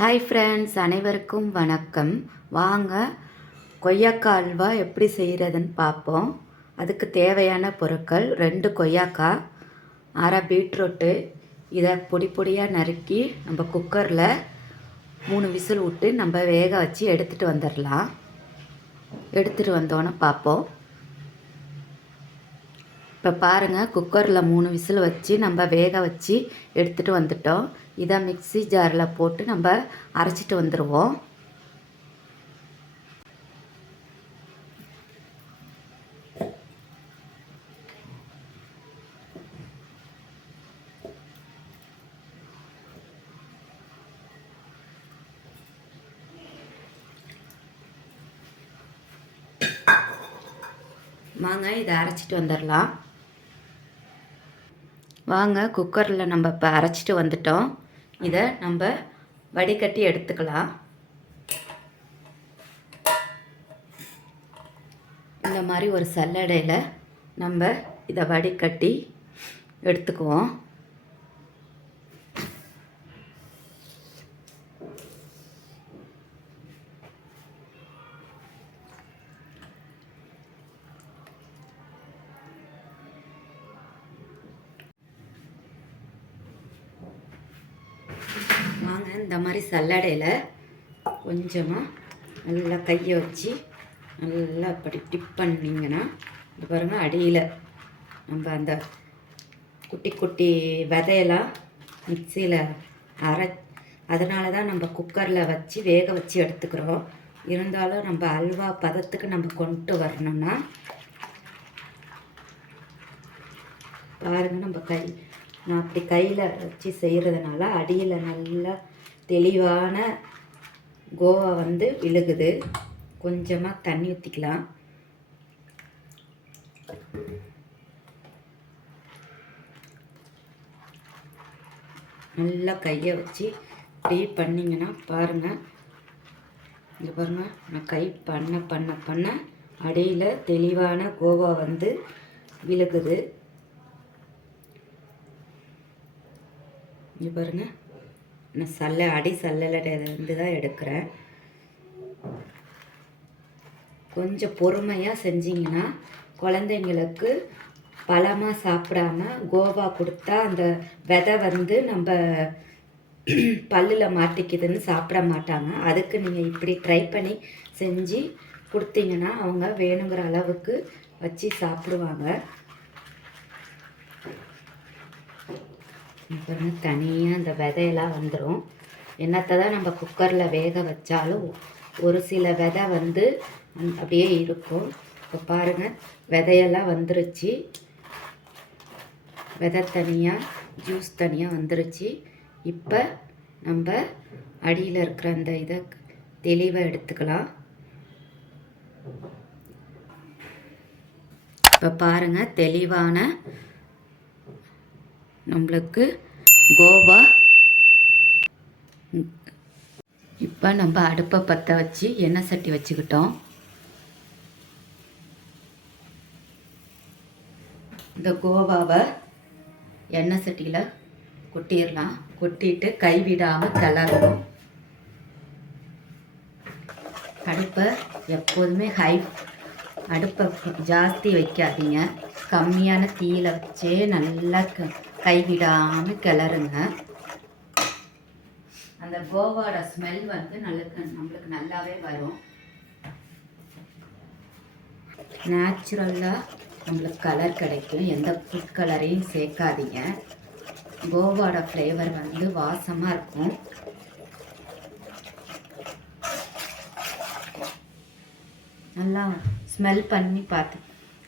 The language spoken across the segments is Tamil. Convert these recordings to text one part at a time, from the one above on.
ஹாய் ஃப்ரெண்ட்ஸ், அனைவருக்கும் வணக்கம். வாங்க கொய்யாக்காய் அல்வா எப்படி செய்கிறதுன்னு பார்ப்போம். அதுக்கு தேவையான பொருட்கள் 2 கொய்யாக்காய், அரை பீட்ரூட்டு. இதை பொடி பொடியாக நறுக்கி நம்ம குக்கரில் 3 விசில் விட்டு நம்ம வேக வச்சு எடுத்துகிட்டு வந்துடலாம். எடுத்துகிட்டு வந்தோன்னே பார்ப்போம். இப்போ பாருங்கள், குக்கரில் 3 விசில் வச்சு நம்ம வேக வச்சு எடுத்துகிட்டு வந்துட்டோம். இதை மிக்ஸி ஜாரில் போட்டு நம்ம அரைச்சிட்டு வந்துடுவோம். வாங்க இதை அரைச்சிட்டு வந்துடலாம். வாங்க குக்கரில் நம்ம இப்போ அரைச்சிட்டு வந்துட்டோம். இதை நம்ம வடிகட்டி எடுத்துக்கலாம். இந்த மாதிரி ஒரு சல்லடையில் நம்ம இதை வடிகட்டி எடுத்துக்குவோம். வாங்க இந்த மாதிரி சல்லடையில் கொஞ்சமாக நல்லா கையை வச்சு நல்லா அப்படி டிப் பண்ணிங்கன்னா இது பாருங்கள், அடியில் நம்ம அந்த குட்டி குட்டி விதையெல்லாம் மிக்சியில் அதனால தான் நம்ம குக்கரில் வச்சு வேக வச்சு எடுத்துக்கிறோம். இருந்தாலும் நம்ம அல்வா பதத்துக்கு நம்ம கொண்டு வரணும்னா பாருங்கள், நம்ம நான் அப்படி கையில் வச்சு செய்கிறதுனால அடியில் நல்லா தெளிவான கோவா விழுகுது. கொஞ்சமாக தண்ணி ஊற்றிக்கலாம். நல்லா கையை வச்சு இப்படி பண்ணிங்கன்னா பாருங்கள், இங்கே பாருங்கள், நான் கை பண்ண அடியில் தெளிவான கோவா விழுகுது. இங்கே பாருங்கள், நான் அடி சல்லடையிலேருந்து தான் எடுக்கிறேன். கொஞ்சம் பொறுமையாக செஞ்சிங்கன்னா குழந்தைங்களுக்கு பழமாக சாப்பிடாம கோவா கொடுத்தா அந்த விதை நம்ம பல்லில் மாட்டிக்குதுன்னு சாப்பிட மாட்டாங்க. அதுக்கு நீங்கள் இப்படி ட்ரை பண்ணி செஞ்சு கொடுத்தீங்கன்னா அவங்க வேணுங்கிற அளவுக்கு வச்சு சாப்பிடுவாங்க. பாருங்கள், தனியாக அந்த விதையெல்லாம் வந்துடும். என்னத்தை தான் நம்ம குக்கரில் வேக வச்சாலும் ஒரு சில விதை அப்படியே இருக்கும். இப்போ பாருங்கள், விதையெல்லாம் வந்துருச்சு. விதை தனியாக, ஜூஸ் தனியாக வந்துருச்சு. இப்போ நம்ம அடியில் இருக்கிற அந்த இதை தெளிவாக எடுத்துக்கலாம். இப்போ பாருங்கள், தெளிவான நம்மளுக்கு கோவா. இப்போ நம்ம அடுப்பை பற்ற வச்சு எண்ணெய் சட்டி வச்சுக்கிட்டோம். இந்த கோவாவை எண்ணெய் சட்டியில் கொட்டிடலாம். கொட்டிட்டு கைவிடாமல் கிளறணும். அடுப்பை எப்போதுமே அடுப்பை ஜாஸ்தி வைக்காதீங்க. கம்மியான தீயில் வச்சே நல்லா கைவிடாமல் கிளறுங்க. அந்த கோவாவோட ஸ்மெல் நம்மளுக்கு நல்லாவே வரும். நேச்சுரலாக நம்மளுக்கு கலர் கிடைக்கும். எந்த ஃபுட் கலரையும் சேர்க்காதீங்க. கோவாவோட ஃப்ளேவர் வாசமாக இருக்கும். நல்லா ஸ்மெல் பண்ணி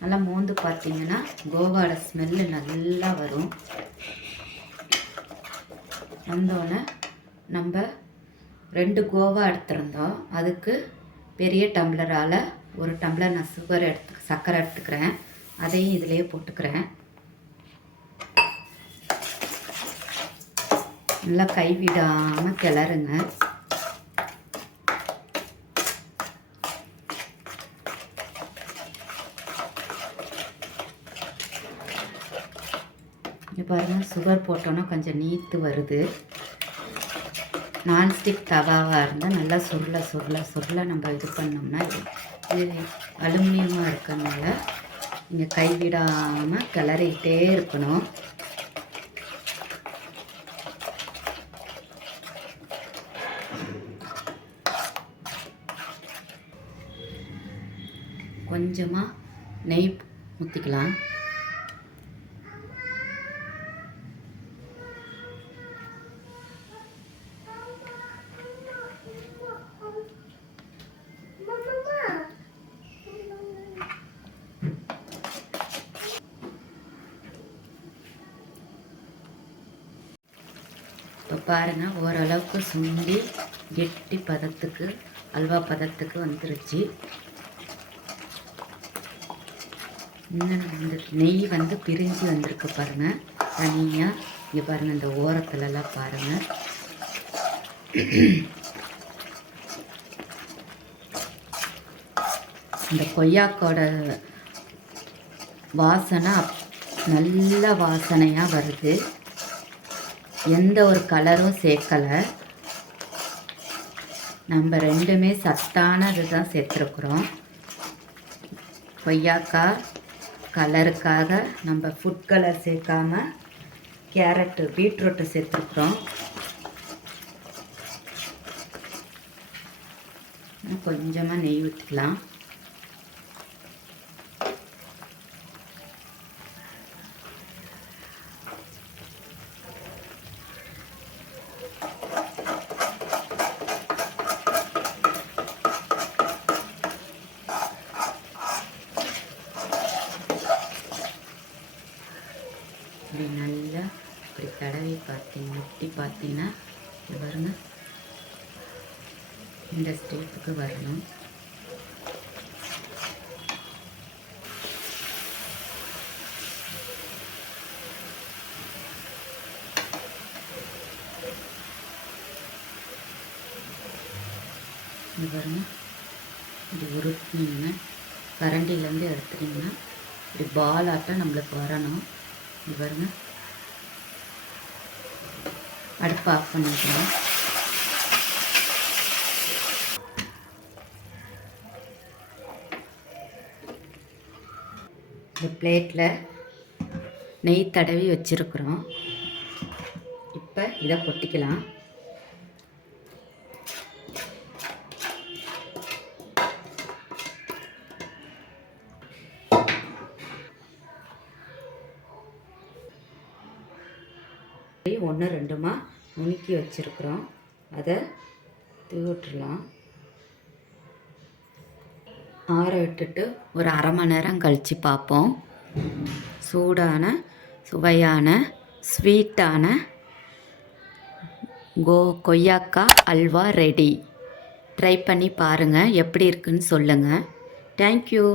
நல்லா மோந்து பார்த்தீங்கன்னா கோவாவோட ஸ்மெல்லு நல்லா வரும். வந்தோடனே நம்ம 2 கோவா எடுத்துருந்தோம். அதுக்கு பெரிய டம்ளரால் 1 டம்ளர் நான் சர்க்கரை எடுத்துக்கிறேன். அதையும் இதிலே போட்டுக்கிறேன். நல்லா கைவிடாமல் கிளறுங்க. இங்கே பாருங்கள், சுகர் போட்டோன்னா கொஞ்சம் நீத்து வருது. நான்ஸ்டிக் தவாவாக இருந்தால் நல்லா சுருள நம்ம இது பண்ணோம்னா இது அலுமினியமாக இருக்கறனால நீங்கள் கைவிடாமல் கிளறிக்கிட்டே இருக்கணும். கொஞ்சமாக நெய் ஊற்றிக்கலாம். இப்போ பாருங்கள், ஓரளவுக்கு சுண்டி கெட்டி பதத்துக்கு அல்வா பதத்துக்கு வந்துருச்சு. இன்னும் இந்த நெய் பிரிஞ்சு வந்திருக்கு பாருங்கள் தனியாக. இங்கே பாருங்கள், இந்த ஓரத்துலலாம் பாருங்கள். இந்த கொய்யாக்கோட வாசனை நல்ல வாசனையாக வருது. எந்த ஒரு கலரும் சேர்க்கலை. நம்ம ரெண்டுமே சத்தானது தான் சேர்த்துருக்குறோம். கொய்யாக்காய் கலருக்காக நம்ம ஃபுட் கலர் சேர்க்காம கேரட்டு பீட்ரூட்டு சேர்த்துருக்குறோம். கொஞ்சமாக நெய் ஊற்றிக்கலாம். இப்படி நல்லா இப்படி தடவி முட்டி பார்த்தீங்கன்னா பாருங்க, இந்த ஸ்டேப்புக்கு வரணும். இது பாருங்க, இப்படி உருட்டினீங்கன்னா கரண்டிலேருந்து எடுத்துட்டிங்கன்னா இப்படி பால் ஆட்டம் நம்மளுக்கு வரணும். இது பாருங்க, அடுப்பு ஆஃப் பண்ணிக்கலாம். இந்த பிளேட்டில் நெய் தடவி வச்சுருக்குறோம். இப்போ இதை கொட்டிக்கலாம். ஒன்று ரெண்டுமா நுணுக்கி வச்சுருக்குறோம், அதை தூவிட்டுலாம். ஆற விட்டுட்டு ஒரு அரை மணி நேரம் கழித்து பார்ப்போம். சூடான சுவையான ஸ்வீட்டான கொய்யாக்காய் அல்வா ரெடி. ட்ரை பண்ணி பாருங்கள், எப்படி இருக்குன்னு சொல்லுங்கள். தேங்க்யூ.